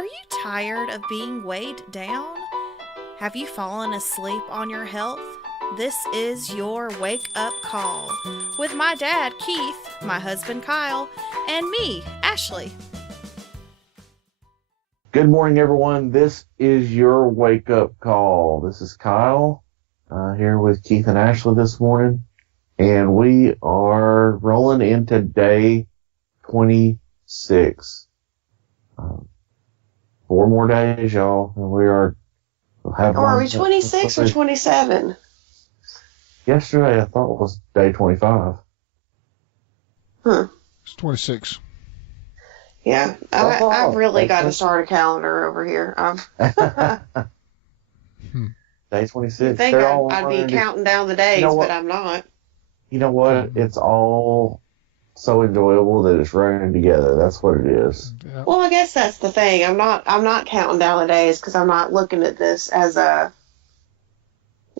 Are you tired of being weighed down? Have you fallen asleep on your health? This is your wake up call with my dad, Keith, my husband, Kyle, and me, Ashley. Good morning, everyone. This is your wake up call. This is Kyle here with Keith and Ashley this morning, and we are rolling into day 26. 4 more days, y'all, and we are. Are we 26 or 27? Yesterday, I thought it was day 25. It's 26. Yeah, I've really got to start a calendar over here. Day 26. I think I'd be counting down the days, but I'm not. You know what? It's all so enjoyable that it's running together. That's what it is. Yeah. Well, I guess that's the thing. I'm not counting down the days because I'm not looking at this as a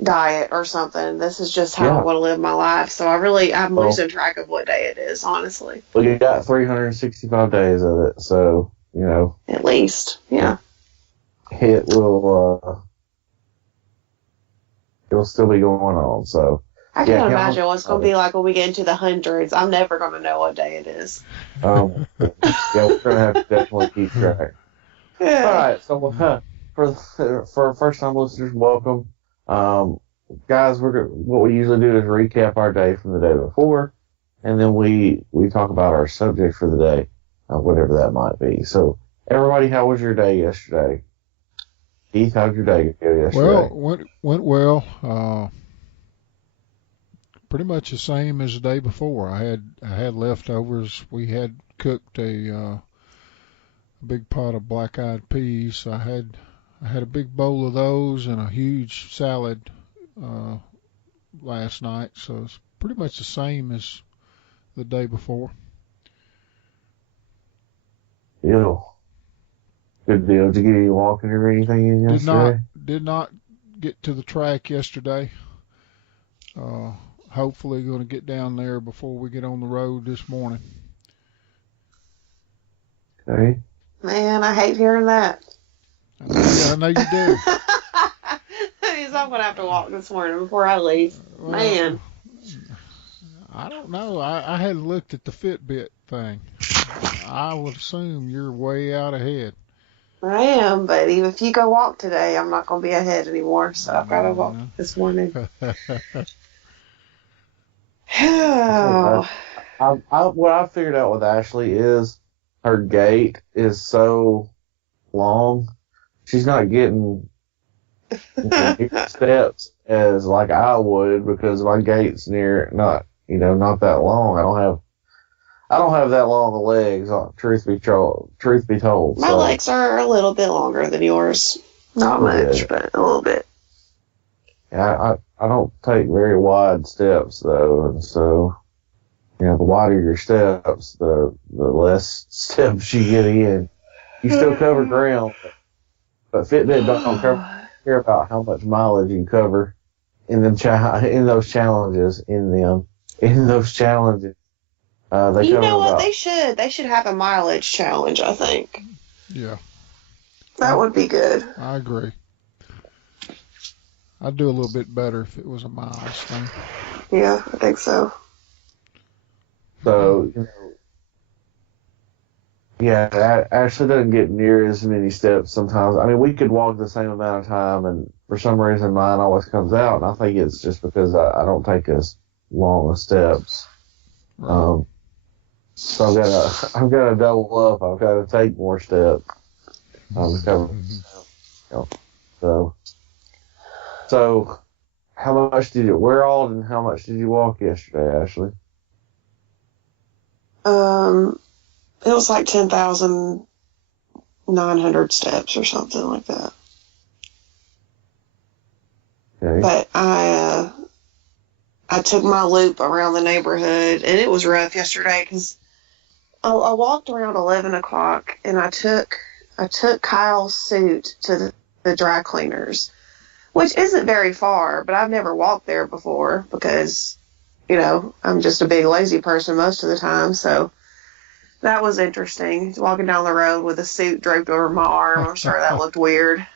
diet or something. This is just how I want to live my life. So I'm losing track of what day it is, honestly. Well, you got 365 days of it, so, you know. At least, yeah. It will, it'll still be going on, so. I can't imagine what it's going to be like when we get into the hundreds. I'm never going to know what day it is. Yeah, we're going to have to definitely keep track. Yeah. All right, so for first-time listeners, welcome. Guys, what we usually do is recap our day from the day before, and then we talk about our subject for the day, whatever that might be. So, everybody, how was your day yesterday? Keith, how did your day go yesterday? Well, went well. Pretty much the same as the day before. I had leftovers. We had cooked a big pot of black-eyed peas. I had a big bowl of those and a huge salad last night. So it's pretty much the same as the day before. Ew. Good deal. Did you get any walking or anything in yesterday? Did not get to the track yesterday. Hopefully going to get down there before we get on the road this morning. Okay. Man, I hate hearing that. I know you do. Because I'm going to have to walk this morning before I leave. Well, Man. I don't know. I hadn't looked at the Fitbit thing. I would assume you're way out ahead. I am, but even if you go walk today, I'm not going to be ahead anymore. So I've got to walk this morning. What I figured out with Ashley is her gait is so long. She's not getting steps as like I would because my gait's not that long. I don't have that long legs. Truth be told. My legs are a little bit longer than yours. Not much, but a little bit. Yeah, I don't take very wide steps though, and so the wider your steps, the less steps you get in. You still cover ground, but Fitbit don't care about how much mileage you cover in those challenges. You know what? They should have a mileage challenge, I think. Yeah. That would be good. I agree. I'd do a little bit better if it was a miles thing. Yeah, I think so. So, Ashley doesn't get near as many steps sometimes. I mean, we could walk the same amount of time, and for some reason mine always comes out, and I think it's just because I don't take as long of steps. Right. So I've got to double up. I've got to take more steps. So, where all and how much did you walk yesterday, Ashley? It was like 10,900 steps or something like that. Okay. But I took my loop around the neighborhood, and it was rough yesterday because I walked around 11 o'clock, and I took Kyle's suit to the dry cleaners, which isn't very far, but I've never walked there before because, I'm just a big lazy person most of the time. So That was interesting. Walking down the road with a suit draped over my arm. I'm sure that looked weird.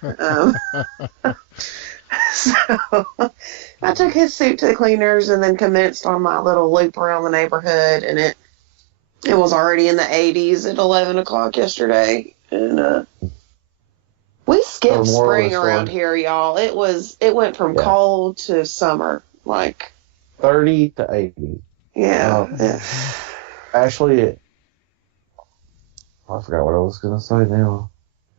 So I took his suit to the cleaners and then commenced on my little loop around the neighborhood. And it was already in the 80s at 11 o'clock yesterday. And we skipped spring around here, y'all. It went from cold to summer, like 30 to 80. Yeah. Actually, I forgot what I was going to say now.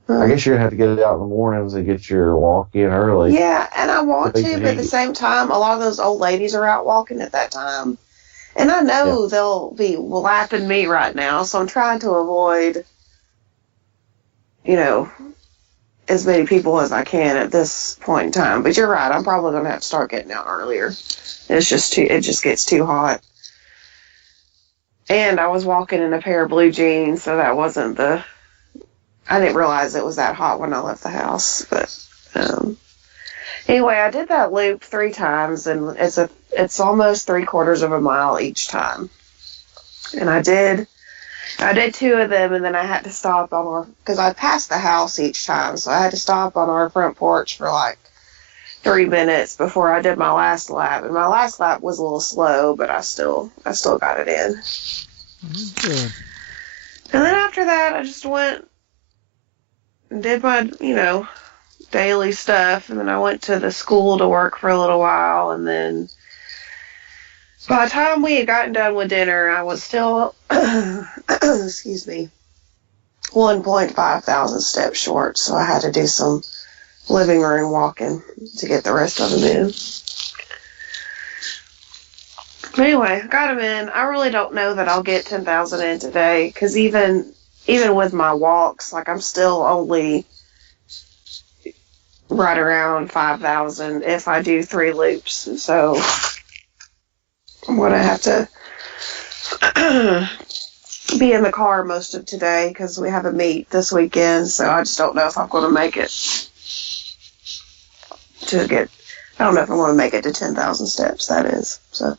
I guess you're going to have to get it out in the mornings and get your walk in early. Yeah, and I want to, but at the same time, a lot of those old ladies are out walking at that time. And I know they'll be laughing me right now, so I'm trying to avoid, as many people as I can at this point in time. But you're right, I'm probably going to have to start getting out earlier. It just gets too hot. And I was walking in a pair of blue jeans, so that wasn't I didn't realize it was that hot when I left the house. But anyway, I did that loop 3 times, and it's almost 3/4 of a mile each time. And I did 2 of them, and then I had to stop because I passed the house each time, so I had to stop on our front porch for like 3 minutes before I did my last lap. And my last lap was a little slow, but I still got it in. Good. And then after that, I just went and did my, daily stuff. And then I went to the school to work for a little while. And then by the time we had gotten done with dinner, I was still, excuse me, 1.5 thousand steps short. So I had to do some living room walking to get the rest of them in. But anyway, got them in. I really don't know that I'll get 10,000 in today, because even with my walks, like I'm still only right around 5,000 if I do 3 loops. So I'm going to have to be in the car most of today because we have a meet this weekend. So I just don't know if I'm going to make it I don't know if I'm going to make it to 10,000 steps, that is. So.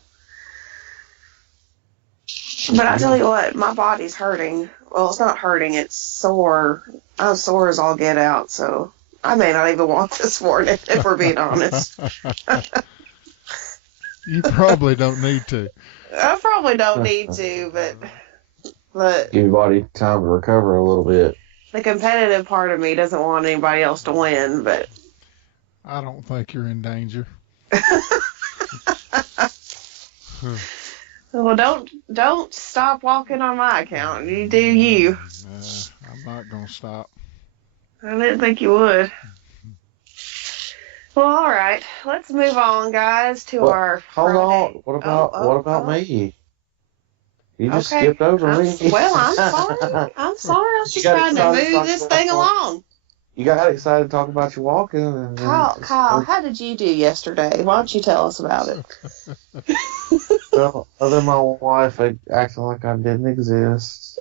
But I tell you what, my body's hurting. Well, it's not hurting, it's sore. I'm sore as all get out, so I may not even walk this morning, if we're being honest. You probably don't need to. I probably don't need to, but give your body time to recover a little bit. The competitive part of me doesn't want anybody else to win, but I don't think you're in danger. Well, don't stop walking on my account. You do you. I'm not going to stop. I didn't think you would. Well, all right. Let's move on, guys, to our Hold Friday. on. What about me? You just skipped over me. Well, I'm sorry. I was just trying to move this thing along. You got excited to talk about your walking. Kyle, how did you do yesterday? Why don't you tell us about it? Well, other than my wife acting like I didn't exist.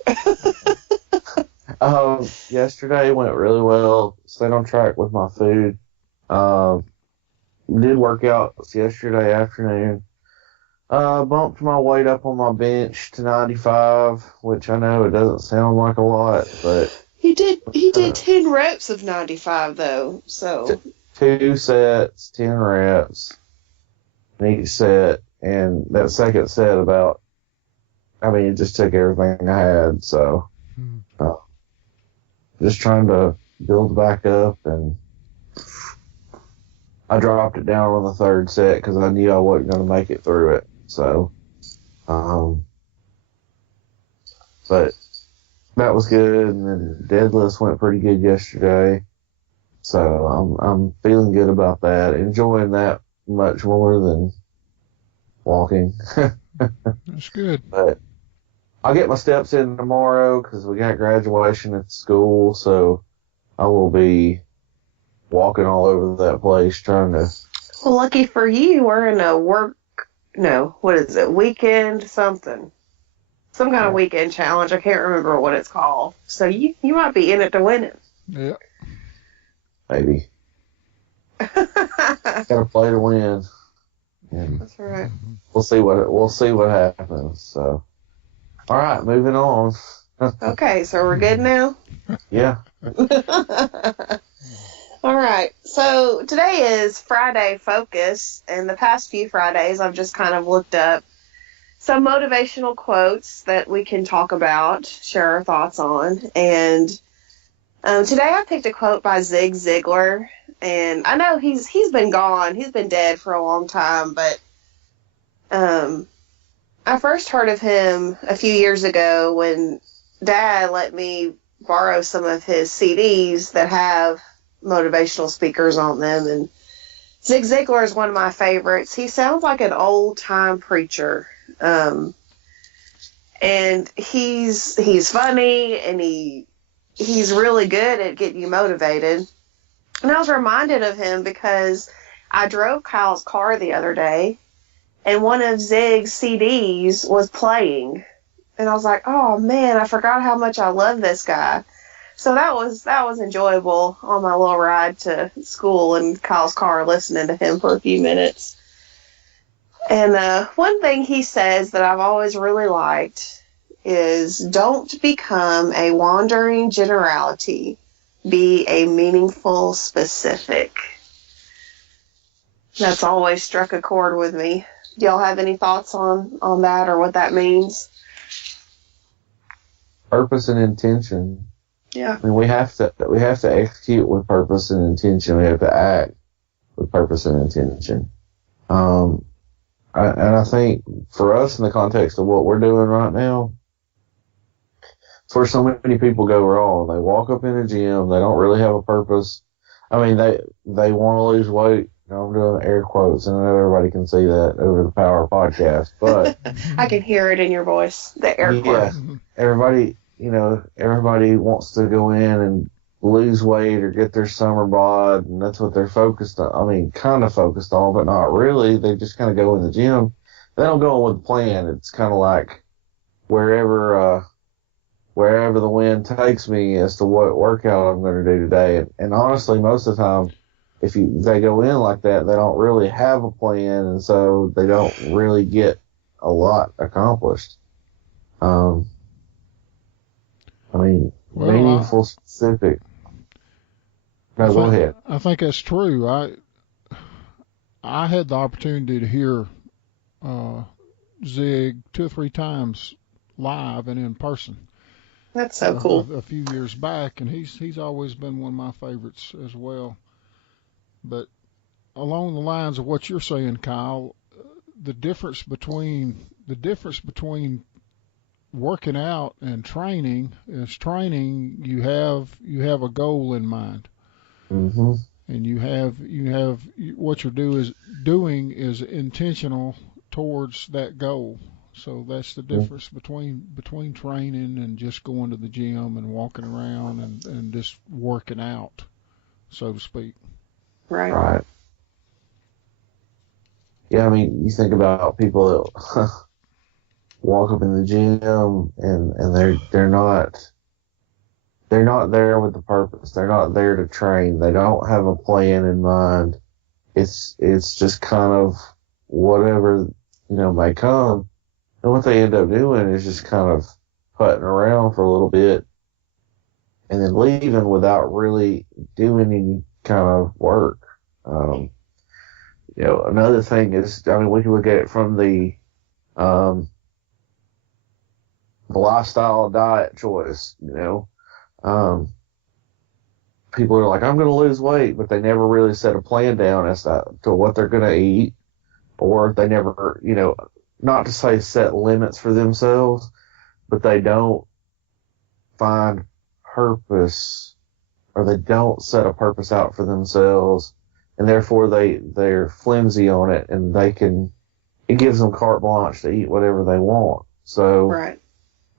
Yesterday went really well. Stayed on track with my food. Did work out yesterday afternoon. Bumped my weight up on my bench to 95, which I know it doesn't sound like a lot, but he did 10 reps of 95 though. So 2 sets, 10 reps in each set, and that second set it just took everything I had. So just trying to build back up, and I dropped it down on the 3rd set because I knew I wasn't going to make it through it. So, but that was good, and then deadlifts went pretty good yesterday. So I'm feeling good about that. Enjoying that much more than walking. That's good. But I'll get my steps in tomorrow because we got graduation at the school, so I will be walking all over that place trying to. Well, lucky for you, we're in a weekend something. Some kind of weekend challenge. I can't remember what it's called. So you might be in it to win it. Yeah. Maybe. Gotta play to win. And that's right. We'll see what happens. So, all right, moving on. Okay, so we're good now? Yeah. All right. So today is Friday Focus, and the past few Fridays I've just kind of looked up some motivational quotes that we can talk about, share our thoughts on. And today I picked a quote by Zig Ziglar, and I know he's been gone, he's been dead for a long time, but I first heard of him a few years ago when Dad let me borrow some of his CDs that have motivational speakers on them, and Zig Ziglar is one of my favorites. He sounds like an old time preacher. And he's funny, and he's really good at getting you motivated. And I was reminded of him because I drove Kyle's car the other day, and one of Zig's CDs was playing. And I was like, oh man, I forgot how much I love this guy. So that was enjoyable on my little ride to school in Kyle's car, listening to him for a few minutes. And one thing he says that I've always really liked is, don't become a wandering generality. Be a meaningful specific. That's always struck a chord with me. Do y'all have any thoughts on that or what that means? Purpose and intention. Yeah. I mean, we have to execute with purpose and intention. We have to act with purpose and intention. And I think for us, in the context of what we're doing right now, it's where so many people go wrong. They walk up in a gym, they don't really have a purpose. I mean, they want to lose weight. I'm doing air quotes, and I know everybody can see that over the Power podcast, but I can hear it in your voice, the air quotes. Everybody wants to go in and lose weight or get their summer bod, and that's what they're focused on. I mean, kind of focused on, but not really. They just kind of go in the gym. They don't go in with a plan. It's kind of like wherever the wind takes me as to what workout I'm going to do today. And honestly, most of the time, if they go in like that, they don't really have a plan, and so they don't really get a lot accomplished. Meaningful, specific. No, go ahead. I think that's true. I had the opportunity to hear Zig 2 or 3 times live and in person. That's so cool. A few years back, and he's always been one of my favorites as well. But along the lines of what you're saying, Kyle, the difference between working out and training is training. You have a goal in mind, Mm-hmm. and you have what you're doing is intentional towards that goal. So that's the difference between training and just going to the gym and walking around and just working out, so to speak. Right. Yeah, I mean, you think about people that walk up in the gym and they're not there with the purpose. They're not there to train. They don't have a plan in mind. It's just kind of whatever, may come. And what they end up doing is just kind of putting around for a little bit and then leaving without really doing any kind of work. Another thing is, I mean, we can look at it from the lifestyle diet choice, People are like, I'm going to lose weight, but they never really set a plan down as to what they're going to eat, or they never, not to say set limits for themselves, but they don't find purpose, or they don't set a purpose out for themselves, and therefore they're flimsy on it, and it gives them carte blanche to eat whatever they want. So Right.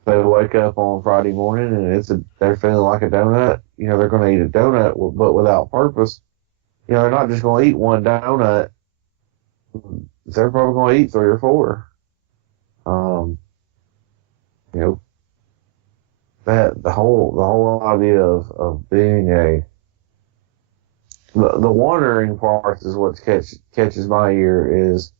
They wake up on Friday morning and they're feeling like a donut. They're going to eat a donut, but without purpose. They're not just going to eat one donut. They're probably going to eat 3 or 4. That the whole idea of being the wandering part is what catches my ear, is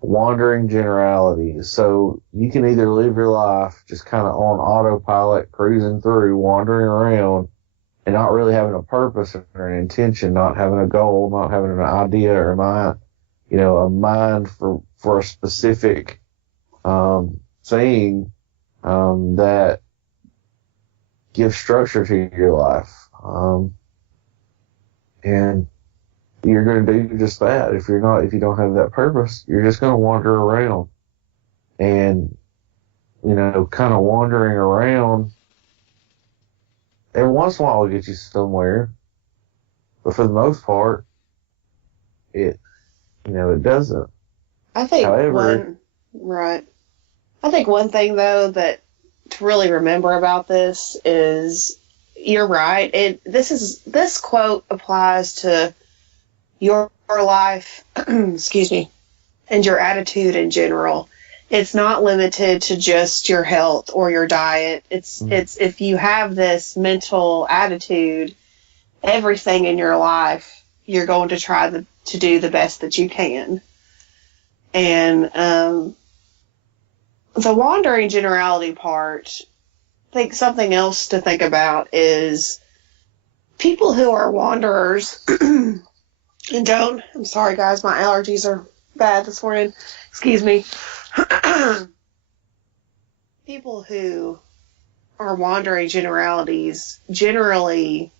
wandering generalities. So you can either live your life just kind of on autopilot, cruising through, wandering around, and not really having a purpose or an intention, not having a goal, not having an idea or a mind, a mind for a specific thing that gives structure to your life. And you're going to do just that. If you don't have that purpose, you're just going to wander around. And, kind of wandering around, every once in a while will get you somewhere. But for the most part, it doesn't. I think However, I think one thing though that to really remember about this is you're right. This quote applies to your life, excuse me, and your attitude in general. It's not limited to just your health or your diet. It's if you have this mental attitude, everything in your life, you're going to try to do the best that you can. And the wandering generality part, I think something else to think about is people who are wanderers I'm sorry guys, my allergies are bad this morning. Excuse me. People who are wandering generalities generally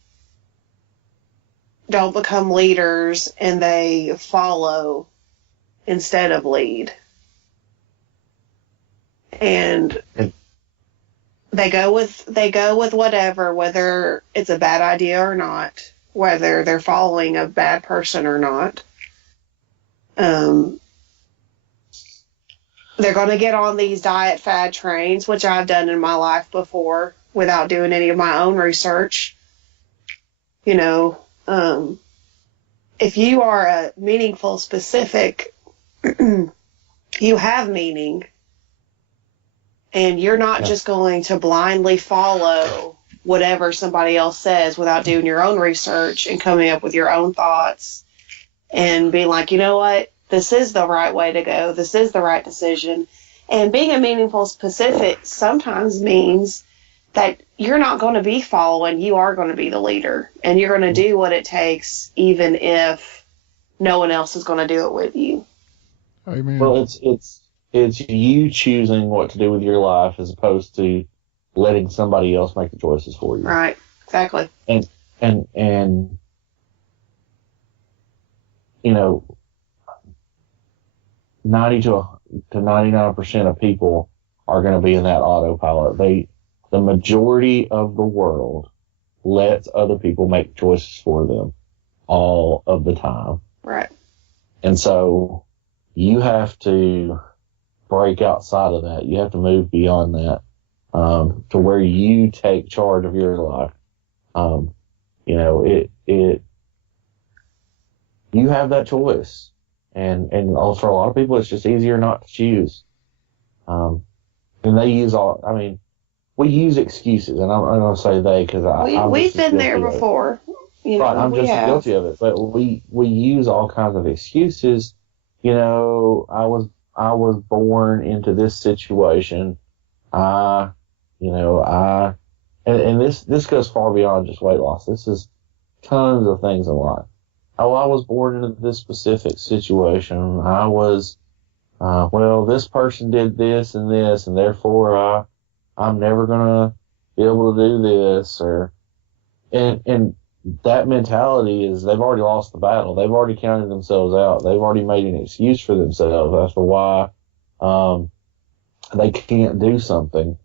don't become leaders, and they follow instead of lead. And they go with whatever, whether it's a bad idea or not, whether they're following a bad person or not. They're going to get on these diet fad trains, which I've done in my life before without doing any of my own research. If you are a meaningful, specific, you have meaning, and you're not just going to blindly follow whatever somebody else says without doing your own research and coming up with your own thoughts and being like, you know what, this is the right way to go. This is the right decision. And being a meaningful specific sometimes means that you're not going to be following. You are going to be the leader, and you're going to do what it takes, even if no one else is going to do it with you. Amen. Well, it's you choosing what to do with your life as opposed to letting somebody else make the choices for you. Right. Exactly. And 90 to 99% of people are going to be in that autopilot. The majority of the world lets other people make choices for them all of the time. Right. And so you have to break outside of that. You have to move beyond that, to where you take charge of your life. You have that choice. And for a lot of people, it's just easier not to choose. And we use excuses, and I'm going to say they because we've been there before. Right, I'm just as guilty of it. But we use all kinds of excuses. I was born into this situation. And this goes far beyond just weight loss. This is tons of things in life. Oh, I was born into this specific situation. I was, this person did this, and therefore I'm never gonna be able to do this, and that mentality is they've already lost the battle. They've already counted themselves out. They've already made an excuse for themselves as to why, they can't do something.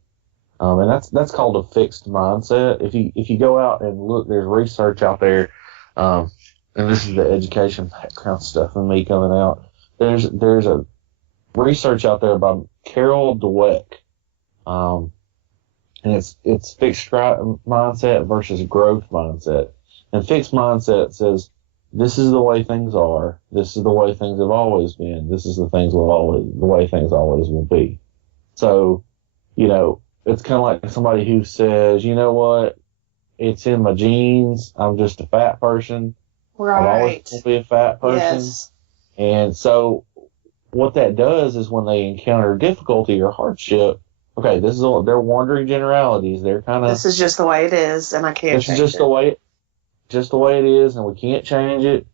And that's called a fixed mindset. If you go out and look, there's research out there, and this is the education background stuff and me coming out. There's a research out there by Carol Dweck, and it's fixed mindset versus growth mindset. And fixed mindset says this is the way things are. This is the way things have always been. This is the way things always will be. So, it's kind of like somebody who says, you know what, it's in my genes. I'm just a fat person. Right. I've always going to be a fat person. Yes. And so what that does is when they encounter difficulty or hardship, okay, they're wandering generalities. They're kind of, This is just the way it is, and I can't this is change it. just the way it is, and we can't change it.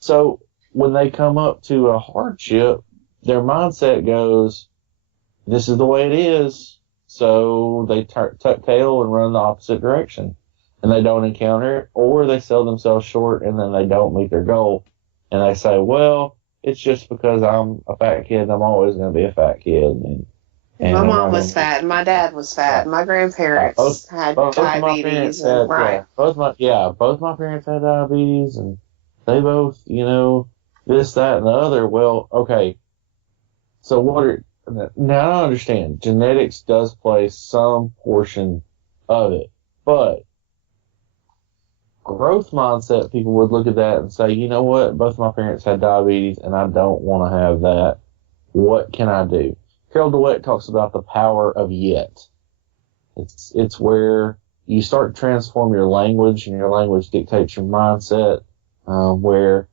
So when they come up to a hardship, their mindset goes, this is the way it is. So they tuck tail and run the opposite direction, and they don't encounter it, or they sell themselves short and then they don't meet their goal. And they say, well, it's just because I'm a fat kid and I'm always going to be a fat kid. And My I'm mom not was gonna, fat, and my dad was fat, right, and my right. grandparents had Both of my diabetes, parents and had, right. both my parents had diabetes, and they both, this, that, and the other. Well, okay. So now I understand genetics does play some portion of it, but growth mindset, people would look at that and say, you know what? Both my parents had diabetes and I don't want to have that. What can I do? Carol DeWitt talks about the power of yet. It's where you start to transform your language, and your language dictates your mindset, where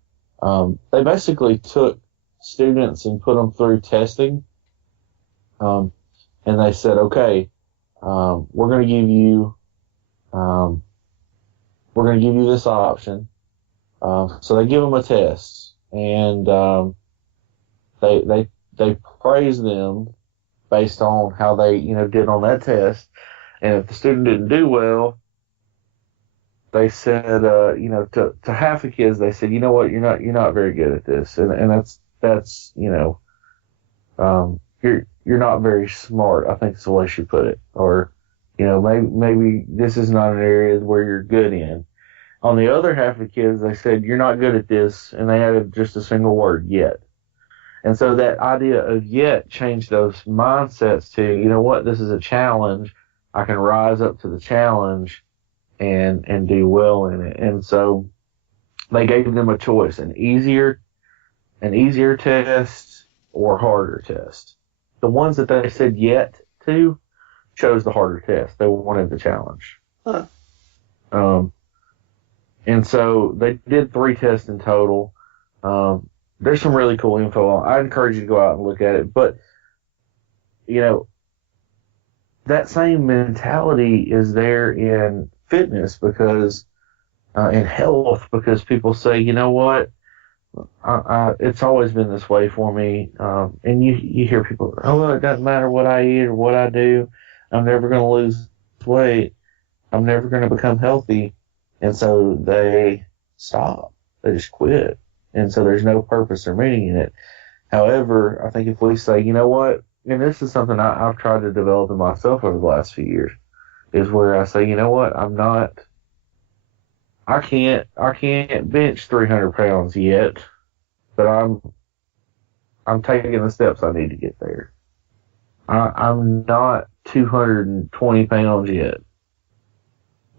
they basically took students and put them through testing, and they said, okay, we're going to give you this option. So they give them a test, and they praise them based on how they did on that test. And if the student didn't do well, they said, to half the kids, they said, you know what, you're not very good at this, and that's you're not very smart, I think is the way she put it, or maybe this is not an area where you're good in. On the other half of the kids, they said, you're not good at this, and they added just a single word, yet. And so that idea of yet changed those mindsets to, you know what, this is a challenge. I can rise up to the challenge and do well in it. And so they gave them a choice, an easier test or harder test. The ones that they said yet to chose the harder test. They wanted the challenge. Huh. And so they did 3 tests in total. There's some really cool info on. I encourage you to go out and look at it. But, that same mentality is there in fitness because, in health, because people say, you know what, it's always been this way for me. And you hear people, oh, well, it doesn't matter what I eat or what I do. I'm never going to lose weight. I'm never going to become healthy. And so they stop. They just quit. And so there's no purpose or meaning in it. However, I think if we say, you know what, and this is something I've tried to develop in myself over the last few years, is where I say, you know what, I can't bench 300 pounds yet, but I'm taking the steps I need to get there. I'm not 220 pounds yet,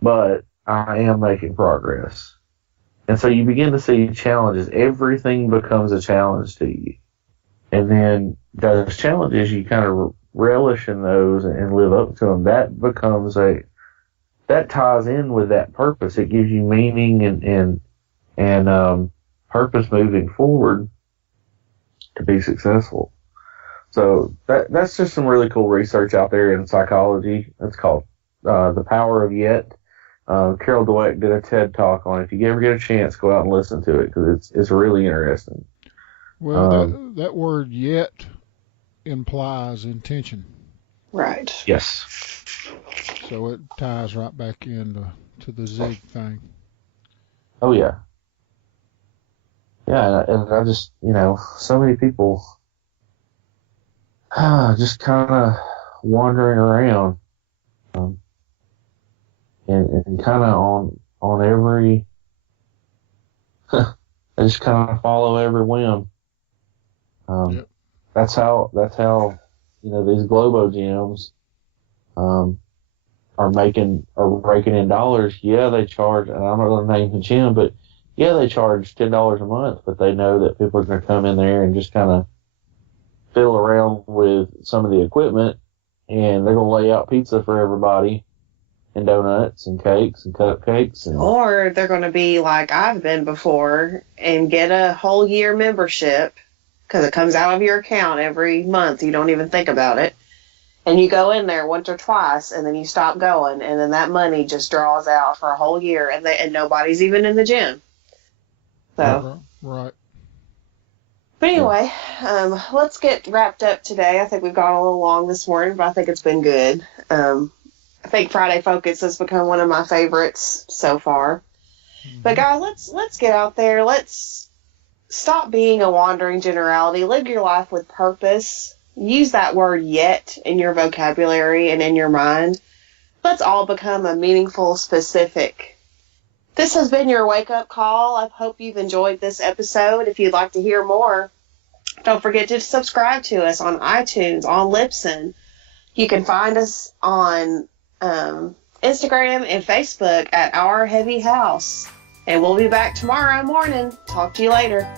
but I am making progress. And so you begin to see challenges. Everything becomes a challenge to you. And then those challenges, you kind of relish in those and live up to them. That ties in with that purpose. It gives you meaning and purpose moving forward to be successful. So that's just some really cool research out there in psychology. It's called The Power of Yet. Carol Dweck did a TED Talk on it. If you ever get a chance, go out and listen to it because it's really interesting. Well, that word yet implies intention. Right. Yes. So it ties right back into the Zig thing. Oh, yeah. Yeah, and I just, so many people just kind of wandering around and kind of on every, they just kind of follow every whim. Yep. That's how these Globo gyms are raking in dollars. Yeah, they charge, and I'm not going to name the gym, but yeah, they charge $10 a month, but they know that people are going to come in there and just kind of fiddle around with some of the equipment, and they're going to lay out pizza for everybody, and donuts and cakes and cupcakes. Or they're going to be like I've been before and get a whole year membership because it comes out of your account every month. You don't even think about it. And you go in there once or twice, and then you stop going, and then that money just draws out for a whole year, and nobody's even in the gym. So, right. But anyway, let's get wrapped up today. I think we've gone a little long this morning, but I think it's been good. I think Friday Focus has become one of my favorites so far. Mm-hmm. But guys, let's get out there. Let's stop being a wandering generality. Live your life with purpose. Use that word "yet" in your vocabulary and in your mind. Let's all become a meaningful specific. This has been your wake-up call. I hope you've enjoyed this episode. If you'd like to hear more, don't forget to subscribe to us on iTunes, on Libsyn. You can find us on Instagram and Facebook at Our Heavy House. And we'll be back tomorrow morning. Talk to you later.